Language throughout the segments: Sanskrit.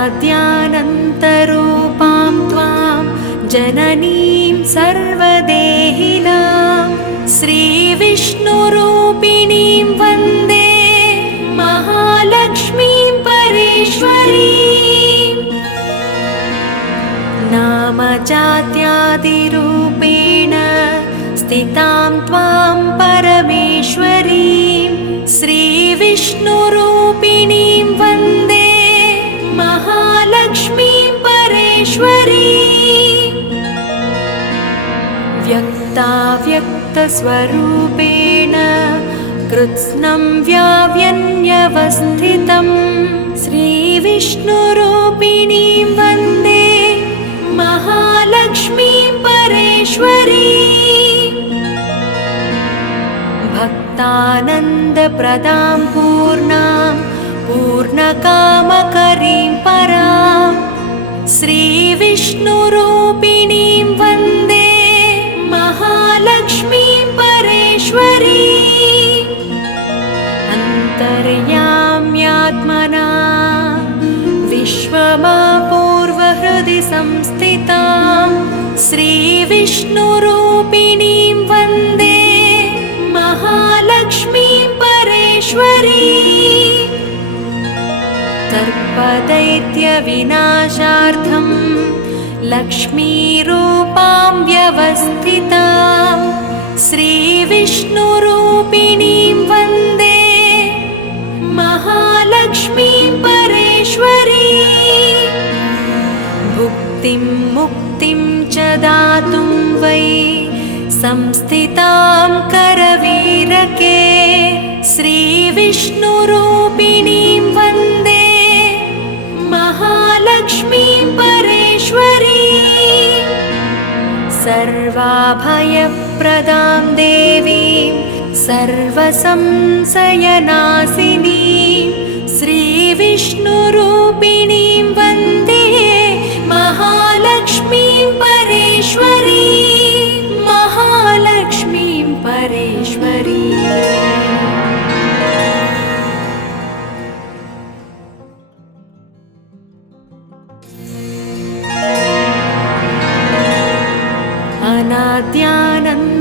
अनाद्यानन्तरूपां त्वां जननीं सर्वदेहिनां श्रीविष्णुरूपिणीं वन्दे महालक्ष्मीं परेश्वरीं। नामजात्यादिरूपेण स्थितां त्वां परमेश्वरीं श्रीविष्णुरूपिणीं वन्दे महालक्ष्मीं परेश्वरीं। व्यक्ताव्यक्तस्वरूपेण कृत्स्नं व्याव्यन्यवस्थितं श्रीविष्णुरूपिणीं वन्दे महालक्ष्मीं परेश्वरीं। भक्तानन्दप्रदां पूर्णां पूर्णकामकरीं परां श्रीविष्णुरूपिणीं वन्दे महालक्ष्मीं परेश्वरीं। अन्तर्याम्यात्मना विश्वमापूर्वहृदि संस्थितां श्रीविष्णुरूपिणीं वन्दे महालक्ष्मीं परेश्वरीं। सर्पदैत्यविनाशार्थं लक्ष्मीरूपां व्यवस्थितां श्रीविष्णुरूपिणीं वन्दे महालक्ष्मीं परेश्वरीं। भुक्तिं मुक्तिं च दातुं वै संस्थितां करवीरके श्रीविष्णुरूपिणीं वन्दे महालक्ष्मीं परेश्वरीं। सर्वाभयप्रदां देवीं सर्वसंशयनाशिनीं श्रीविष्णुरूपिणीं वन्दे महालक्ष्मीं परेश्वरीं। महालक्ष्मीं परेश्वरीं।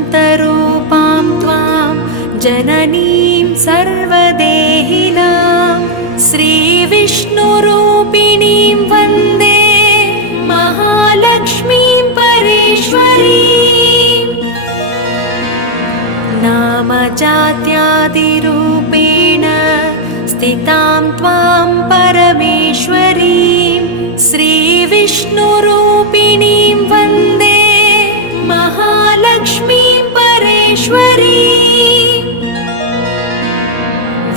अनाद्यानन्तरूपां त्वां जननीं सर्वदेहिनां श्रीविष्णुरूपिणीं वन्दे महालक्ष्मीं परेश्वरीं। नामजात्यादिरूपेण स्थितां त्वां परमेश्वरीं श्रीविष्णुरूपिणीं वन्दे महालक्ष्मीं परेश्वरीं।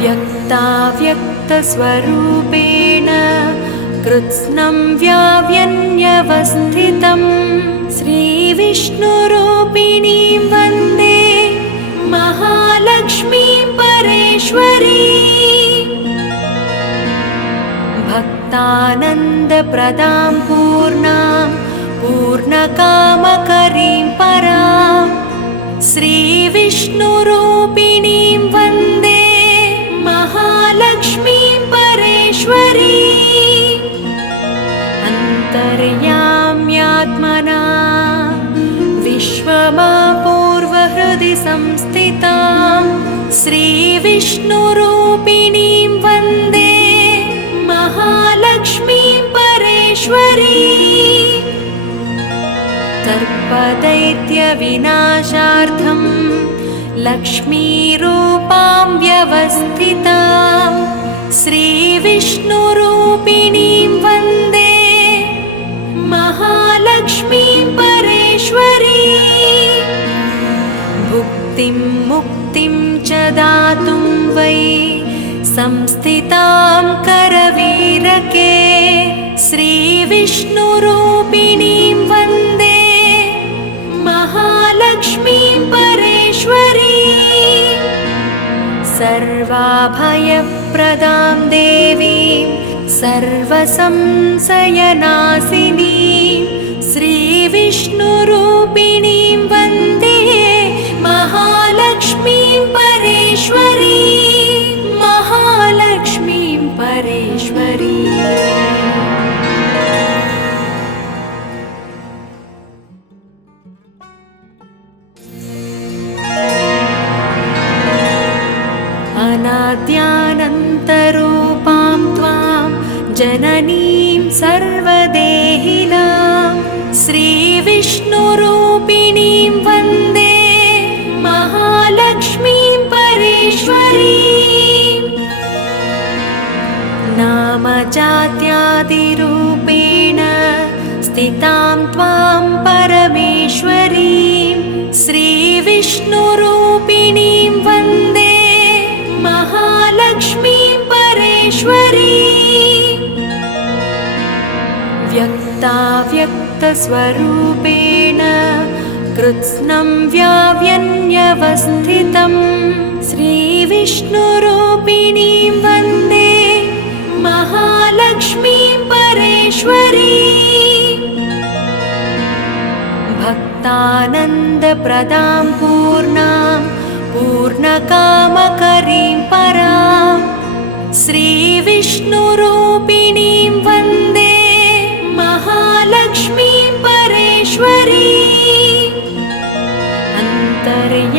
व्यक्ताव्यक्तस्वरूपेण कृत्स्नं व्याव्यन्यवस्थितं श्रीविष्णुरूपिणीं वन्दे महालक्ष्मीं परेश्वरीं। भक्तानन्दप्रदां पूर्णां पूर्णकामकरीं परां श्रीविष्णुरूपिणीं वन्दे महालक्ष्मीं परेश्वरीं। अन्तर्याम्यात्मना विश्वमापूर्वहृदि संस्थितां श्रीविष्णुरूपिणीं वन्दे महालक्ष्मीं परेश्वरीं। सर्पदैत्यविनाशार्थं लक्ष्मीरूपां व्यवस्थितां श्रीविष्णुरूपिणीं वन्दे महालक्ष्मीं परेश्वरीं। भुक्तिं मुक्तिं च दातुं वै संस्थितां करवीरके श्रीविष्णुरूपिणीं वन्दे महालक्ष्मीं परेश्वरीं। सर्वाभयप्रदां देवीं सर्वसंशयनाशिनीं श्रीविष्णुरूपिणीं वन्दे महालक्ष्मीं परेश्वरीं। महालक्ष्मीं परेश्वरीं। अनाद्यानन्तरूपां त्वां जननीं सर्वदेहिनां श्रीविष्णुरूपिणीं वन्दे महालक्ष्मीं परेश्वरीम्। नामजात्यादिरूपेण स्थितां त्वां परमेश्वरीं श्रीविष्णुरूपिणीं वन्दे महालक्ष्मीं परेश्वरीम्। व्यक्ताव्यक्तस्वरूपेण कृत्स्नं व्याव्यन्यवस्थितं श्रीविष्णुरूपिणीं वन्दे महालक्ष्मीं परेश्वरीम्। भक्तानन्दप्रदां पूर्णां पूर्णकामकरीं परां श्रीविष्णुरूपिणीं वन्दे महालक्ष्मीं परेश्वरीम्। अन्तर्याम्यात्मना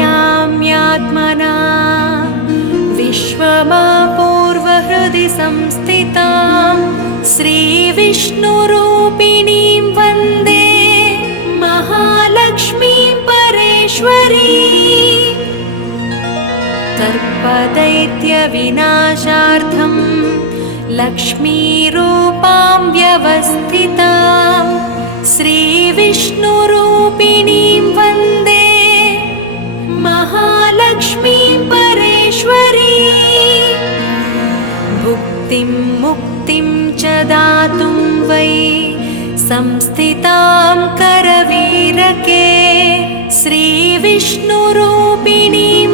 विश्वमापूर्वहृदि संस्थितां श्रीविष्णुरूपिणीं वन्दे महालक्ष्मीं परेश्वरीम्। सर्पदैत्यविनाशार्थं लक्ष्मीरूपां व्यवस्थितां श्रीविष्णुरूपिणीं वन्दे महालक्ष्मीं परेश्वरीम्। भुक्तिं मुक्तिं च दातुं वै संस्थितां करवीरके श्रीविष्णुरूपिणीं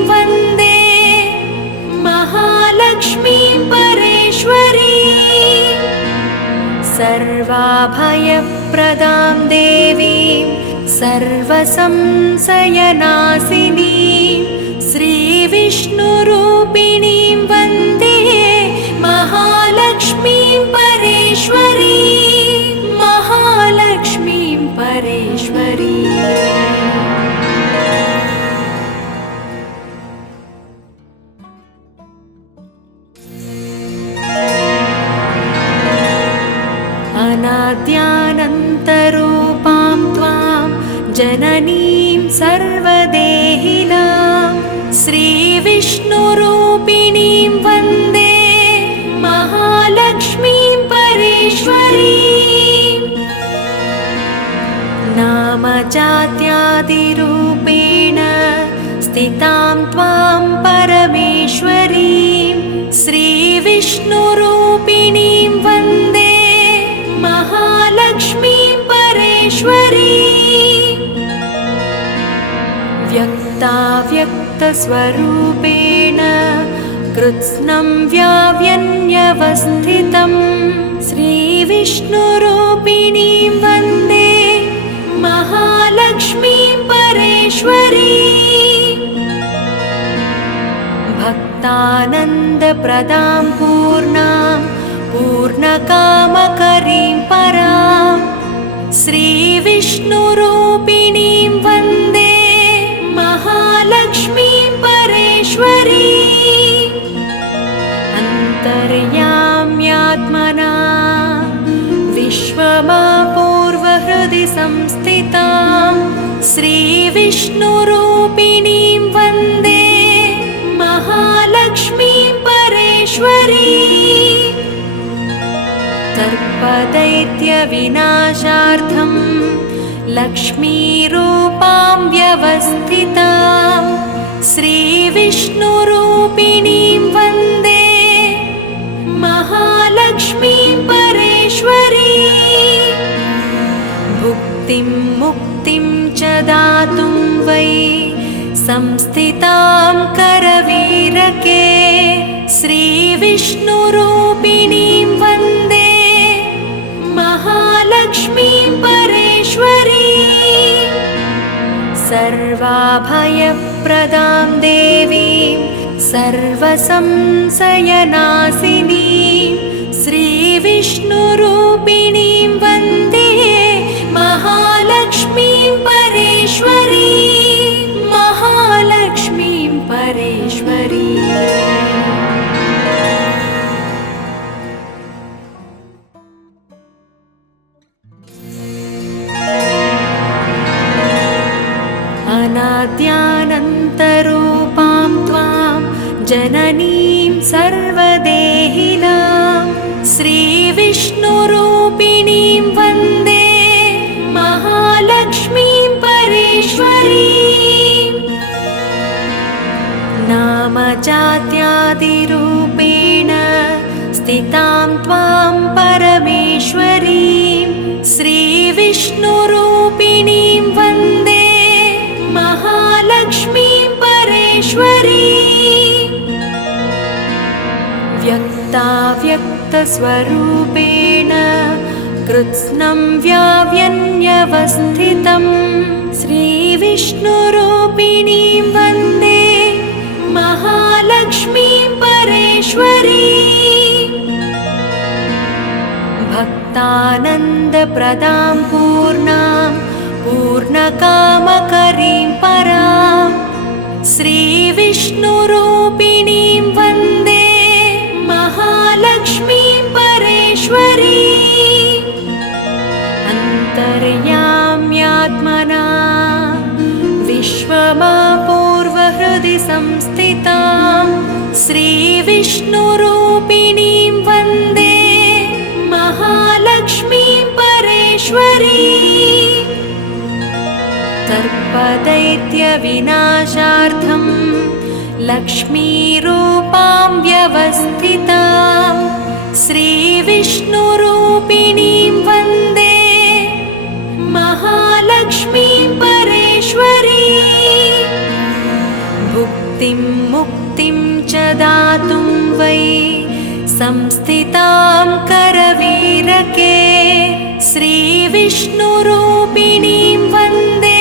वन्दे महालक्ष्मीं परेश्वरीम्। सर्वाभयप्रदां देवीं सर्वसंशयनाशिनीं श्रीविष्णुरूपिणीं वन्दे महालक्ष्मीं परेश्वरीम्। महालक्ष्मीं परेश्वरीम्। अनाद्यानन्तरूपां त्वां जननीं सर्वदेहिनां श्रीविष्णुरूपिणीं वन्दे महालक्ष्मीं परेश्वरीम्। नामजात्यादिरूपेण स्थितां त्वां परमेश्वरीं श्रीविष्णुरूपिणीं वन्दे महालक्ष्मीं परेश्वरीम्। व्यक्ताव्यक्तस्वरूपेण कृत्स्नं व्याव्यन्यवस्थितं श्रीविष्णुरूपिणीं वन्दे महालक्ष्मीं परेश्वरीम्। भक्तानन्दप्रदां पूर्णां पूर्णकामकरीं परां श्रीविष्णुरूपिणीं वन्दे महालक्ष्मीं परेश्वरीम्। अन्तर्याम्यात्मना विश्वमापूर्वहृदि संस्थितां श्रीविष्णुरूपिणीं वन्दे महालक्ष्मीं परेश्वरीम्। सर्पदैत्यविनाशार्थं लक्ष्मीरूपां व्यवस्थितां श्रीविष्णुरूपिणीं वन्दे महालक्ष्मीं परेश्वरीम्। भुक्तिं मुक्तिं च दातुं वै संस्थितां करवीरके श्रीविष्णुरूपिणीं वन्दे महालक्ष्मीं परेश्वरीम्। सर्वाभयप्रदां देवीं सर्वसंशयनाशिनीं श्रीविष्णुरूपिणीं वन्दे महालक्ष्मीं परेश्वरीम्। महालक्ष्मीं परेश्वरीम्। स्थितां त्वां परमेश्वरीं श्रीविष्णुरूपिणीं वन्दे महालक्ष्मीं परेश्वरीं व्यक्ताव्यक्तस्वरूपेण कृत्स्नं व्याव्यन्यवस्थितं श्रीविष्णुरूपिणीं वन्दे महालक्ष्मीं परेश्वरीं भक्तानन्दप्रदां पूर्णां पूर्णकामकरीं परां श्रीविष्णुरूपिणीं वन्दे महालक्ष्मीं परेश्वरीं अन्तर्याम्यात्मना विश्वमापूर्वहृदि संस्थितां श्रीविष्णुरूपिणीं वन्दे महालक्ष्मीं परेश्वरीं सर्पदैत्यविनाशार्थं लक्ष्मीरूपां व्यवस्थितां श्रीविष्णुरूपिणीं वन्दे महालक्ष्मीं परेश्वरीं भुक्तिं मुक्तिं च दातुं वै संस्थितां करवीरके श्रीविष्णुरूपिणीं वन्दे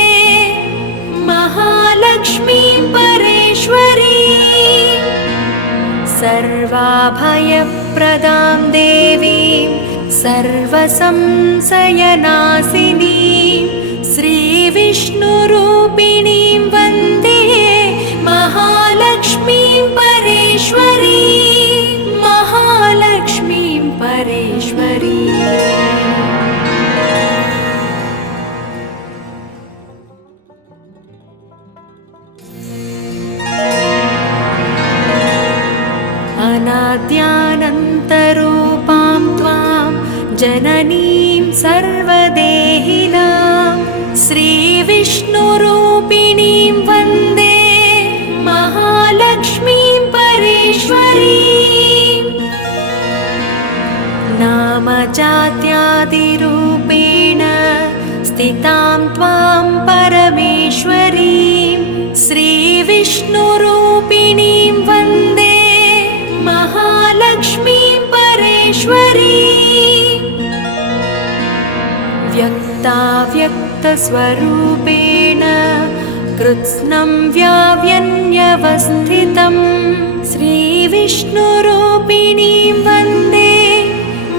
महालक्ष्मीं परेश्वरीं सर्वाभयप्रदां देवीं सर्वसंशयनाशिनीं श्रीविष्णुरूपिणीं वन्दे महालक्ष्मीं परेश्वरीं महालक्ष्मीं परेश्वरीं अनाद्यानन्तरूपां त्वां जननीं सर्वदेहिनां श्रीविष्णुरूपिणीं वन्दे महालक्ष्मीं परेश्वरीं नामजात्यादिरूपेण स्थितां त्वां परमेश्वरीं श्रीविष्णुरूपिणीं वन्दे महालक्ष्मीं परेश्वरीं व्यक्ताव्यक्तस्वरूपेण कृत्स्नं व्याव्यन्यवस्थितं श्रीविष्णुरूपिणीं वन्दे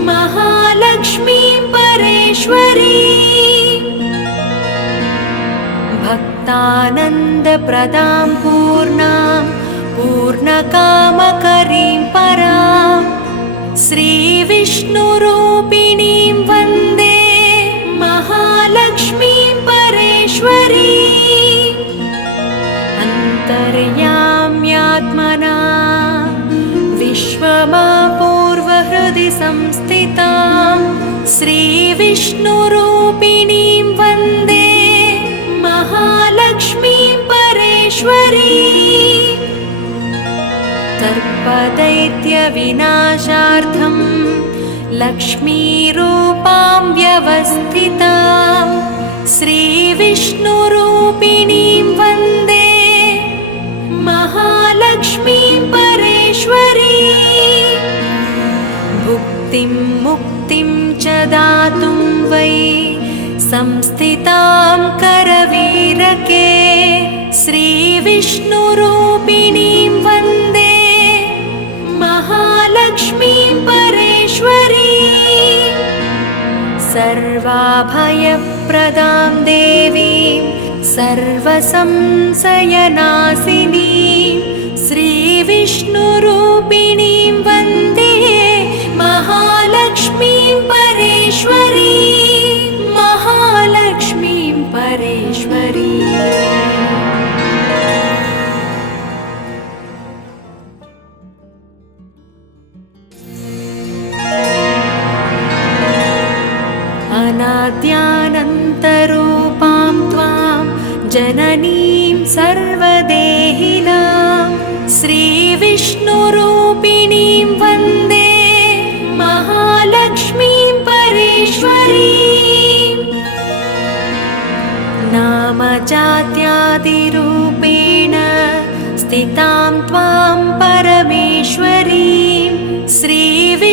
महालक्ष्मीं परेश्वरीं भक्तानन्दप्रदां पूर्णां पूर्णकामकरीं परां श्रीविष्णुरूपिणीं वन्दे महालक्ष्मीं परेश्वरीं अन्तर्याम्यात्मना विश्वमापूर्वहृदि संस्थितां श्रीविष्णुरूपिणीं वन्दे महालक्ष्मीं परेश्वरीं सर्पदैत्यविनाशार्थं लक्ष्मीरूपां व्यवस्थितां श्रीविष्णुरूपिणीं वन्दे महालक्ष्मीं परेश्वरीं भुक्तिं मुक्तिं च दातुं वै संस्थितां करवीरके श्रीविष्णुरूपिणीं वन्दे महालक्ष्मीं परेश्वरीं सर्वाभयप्रदां देवीं सर्वसंशयनाशिनीं श्रीविष्णुरूपिणीं वन्दे महालक्ष्मीं परेश्वरीं महालक्ष्मीं परेश्वरीं अनाद्यानन्तरूपां त्वां जननीं सर्वदेहिनां श्रीविष्णुरूपिणीं वन्दे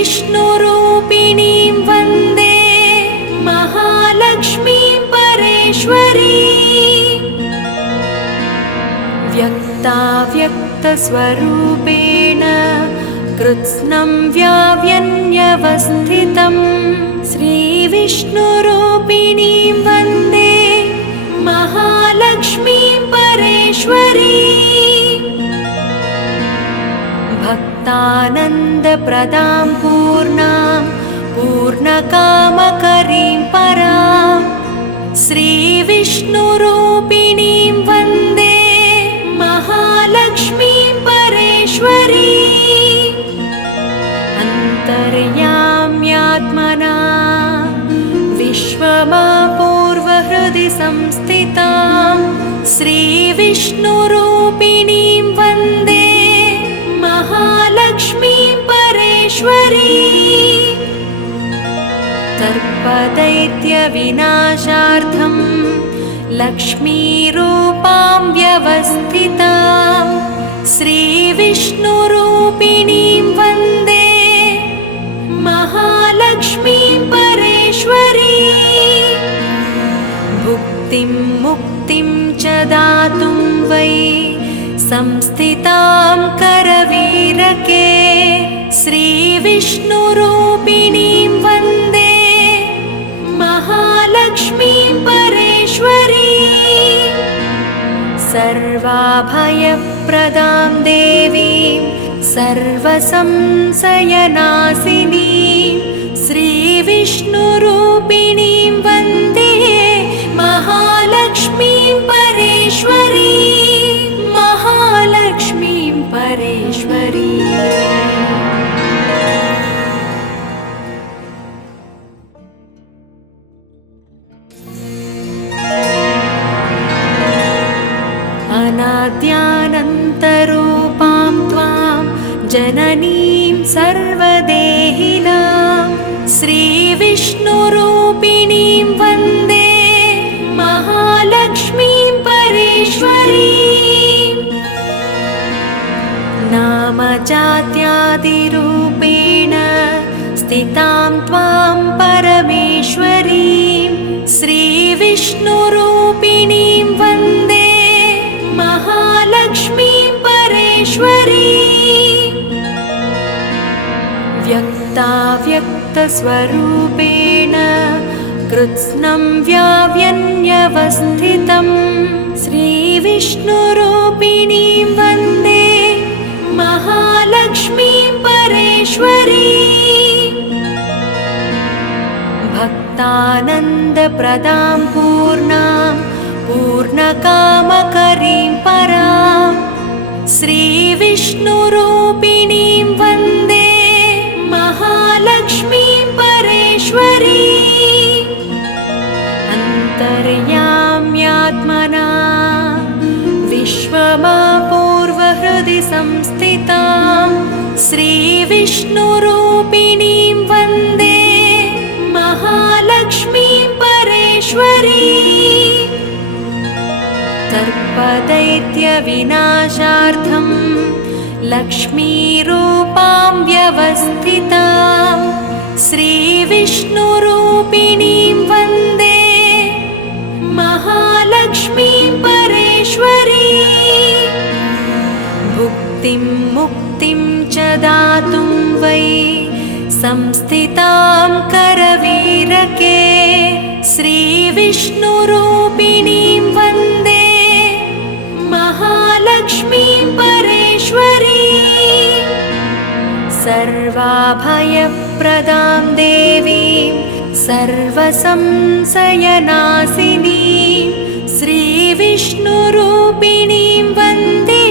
श्रीविष्णुरूपिणीं वन्दे महालक्ष्मीं परेश्वरीं व्यक्ताव्यक्तस्वरूपेण कृत्स्नं व्याव्यन्यवस्थितं श्रीविष्णुरूपिणीं वन्दे महालक्ष्मीं परेश्वरीं भक्तानन्दप्रदां पूर्णां पूर्णकामकरीं परां श्रीविष्णुरूपिणीं वन्दे महालक्ष्मीं परेश्वरीं अन्तर्याम्यात्मना विश्वमापूर्वहृदि संस्थितां श्रीविष्णुरूपिणीं वन्दे महालक्ष्मीं परेश्वरीं सर्पदैत्यविनाशार्थं लक्ष्मीरूपां व्यवस्थितां श्रीविष्णुरूपिणीं वन्दे महालक्ष्मीं परेश्वरीं भुक्तिं मुक्तिं च दातुं वै संस्थितां करवीरके श्रीविष्णुरूपिणीं वन्दे महालक्ष्मीं परेश्वरीं सर्वाभयप्रदां देवीं सर्वसंशयनाशिनीं श्रीविष्णुरूपिणीं वन्दे महालक्ष्मीं परेश्वरीं महालक्ष्मीं परेश्वरीं अनाद्यानन्तरूपां त्वां जननीं सर्वदेहिनां श्रीविष्णुरूपिणीं वन्दे महालक्ष्मीं परेश्वरीं नामजात्यादिरूपेण स्थितां त्वां परमेश्वरीं श्रीविष्णुरूपिणीं वन्दे महालक्ष्मीं परेश्वरीं व्यक्ताव्यक्तस्वरूपेण कृत्स्नं व्याव्यन्यवस्थितं श्रीविष्णुरूपिणीं वन्दे महालक्ष्मीं परेश्वरीं भक्तानन्दप्रदां पूर्णां पूर्णकामकरीं परां श्रीविष्णुरूपिणीं वन्दे महालक्ष्मीं परेश्वरीं अन्तर्याम्यात्मना विश्वमापूर्वहृदि संस्थितां श्रीविष्णुरूपिणीं वन्दे महालक्ष्मीं परेश्वरीं सर्पदैत्यविनाशार्थं लक्ष्मीरूपां व्यवस्थितां श्रीविष्णुरूपिणीं वन्दे महालक्ष्मीं परेश्वरीं भुक्तिं मुक्तिं च दातुं वै संस्थितां करवीरके श्रीविष्णुरूपिणीं वन्दे महालक्ष्मीं परेश्वरीं सर्वाभयप्रदां देवीं सर्वसंशयनाशिनीं श्रीविष्णुरूपिणीं वन्दे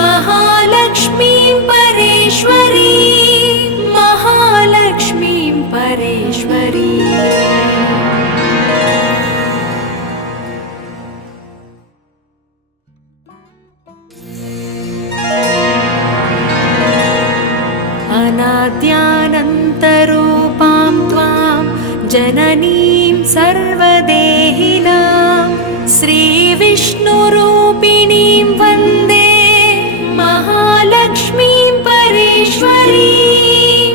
महालक्ष्मीं परेश्वरीं महालक्ष्मीं परेश्वरीं अनाद्यानन्तरूपां त्वां जननीं सर्वदेहिनां श्रीविष्णुरूपिणीं वन्दे महालक्ष्मीं परेश्वरीं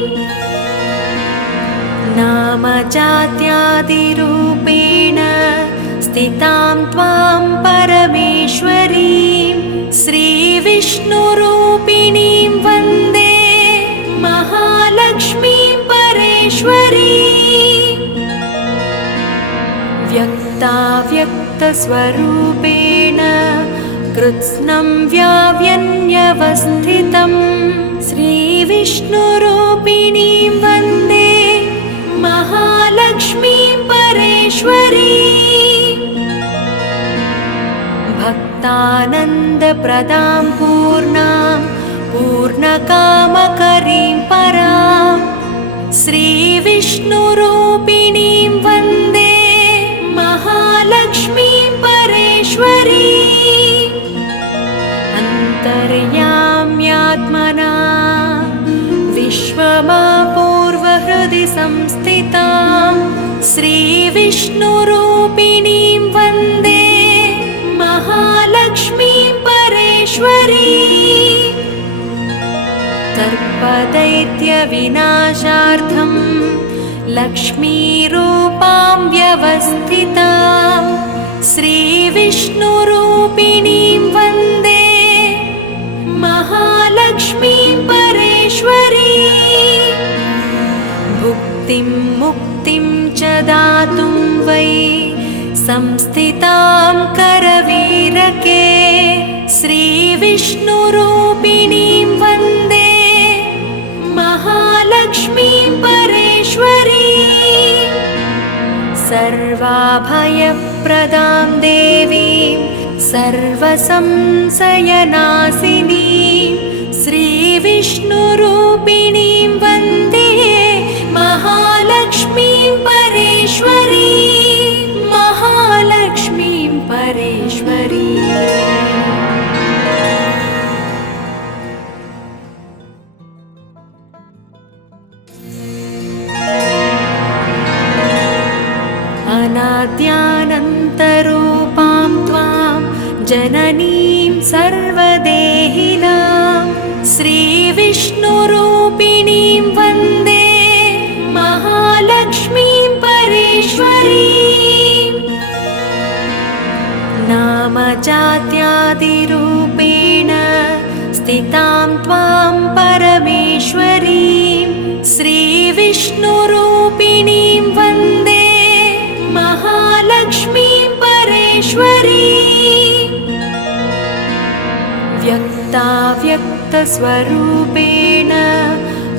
स्थितां त्वां परमेश्वरीं श्रीविष्णुरूपिणीं वन्दे महालक्ष्मीं परेश्वरीम् व्यक्ताव्यक्तस्वरूपेण कृत्स्नं व्याव्यन्यवस्थितं श्रीविष्णुरूपिणीं वन्दे महालक्ष्मीं परेश्वरीम् भक्तानन्दप्रदां पूर्णां पूर्णकामकरीं परां श्रीविष्णुरूपिणीं वन्दे महालक्ष्मीं परेश्वरीम् अन्तर्याम्यात्मना विश्वमापूर्वहृदि संस्थितां श्रीविष्णुरूपिणीं वन्दे महालक्ष्मीं परेश्वरीम् सर्पदैत्यविनाशार्थं लक्ष्मीरूपां व्यवस्थितां श्रीविष्णुरूपिणीं वन्दे महालक्ष्मीं परेश्वरीम् भुक्तिं मुक्तिं च दातुं वै संस्थितां करवीरके श्रीविष्णुरूपिणीं वन्दे महालक्ष्मीं परेश्वरीम् सर्वाभयप्रदां देवीं सर्वसंशयनाशिनीं श्रीविष्णुरूपिणीं वन्दे महालक्ष्मीं परेश्वरीम् महालक्ष्मीं परेश्वरीम् अनाद्यानन्तरूपां त्वां जननीं सर्वदेहिनां श्रीविष्णुरूपिणीं वन्दे महालक्ष्मीं परेश्वरीम् नामजात्यादिरूपेण स्थितां त्वां परमेश्वरीं श्रीविष्णुरूपिणीं वन्दे महालक्ष्मीं परेश्वरीम् व्यक्ताव्यक्तस्वरूपेण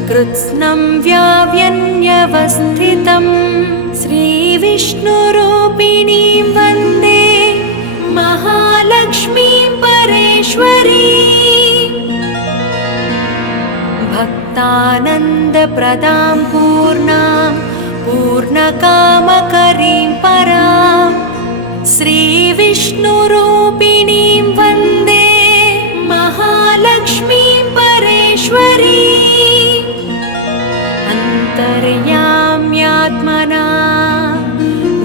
कृत्स्नं व्याव्यन्यवस्थितं श्रीविष्णुरूपिणीं वन्दे महालक्ष्मीं परेश्वरीम् भक्तानन्दप्रदां पूर्णां पूर्णकामकरीं परां श्रीविष्णुरूपिणीं वन्दे महालक्ष्मीं परेश्वरीम् अन्तर्याम्यात्मना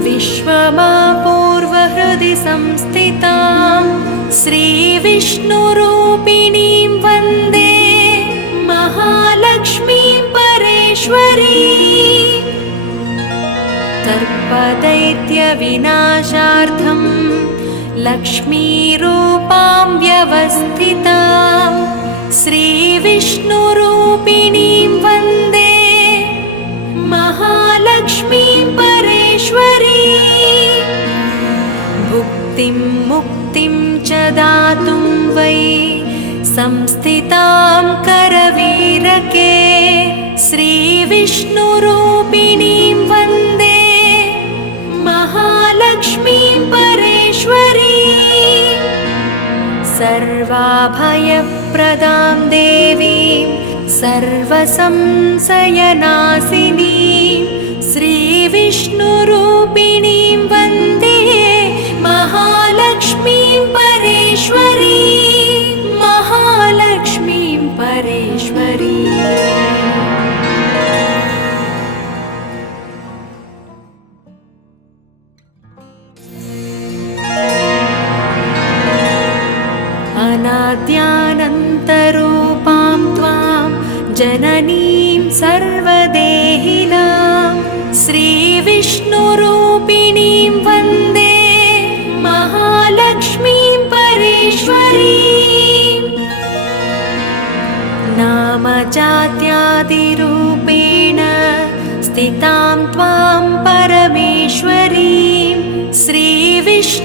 विश्वमापूर्वहृदि संस्थितां श्रीविष्णुरूपिणीं वन्दे महालक्ष्मीं परेश्वरीम् सर्पदैत्यविनाशार्थं लक्ष्मीरूपां व्यवस्थितां श्रीविष्णुरूपिणीं वन्दे महालक्ष्मीं परेश्वरीम् भुक्तिं मुक्तिं च दातुं वै संस्थितां करवीरके श्रीविष्णुरूपिणीं वन्दे महालक्ष्मीं परेश्वरीम् सर्वाभयप्रदां देवीं सर्वसंशयनाशिनीं श्रीविष्णुरूपिणीं वन्दे महालक्ष्मीं परेश्वरीम् महालक्ष्मीं परेश्वरीम् अनाद्यानन्तरूपां त्वां जननीं सर्वदेहिनां श्रीविष्णुरूपिणीं वन्दे जात्यादिरूपेण स्थितां त्वां परमेश्वरीं श्रीविष्णुरूपिणीं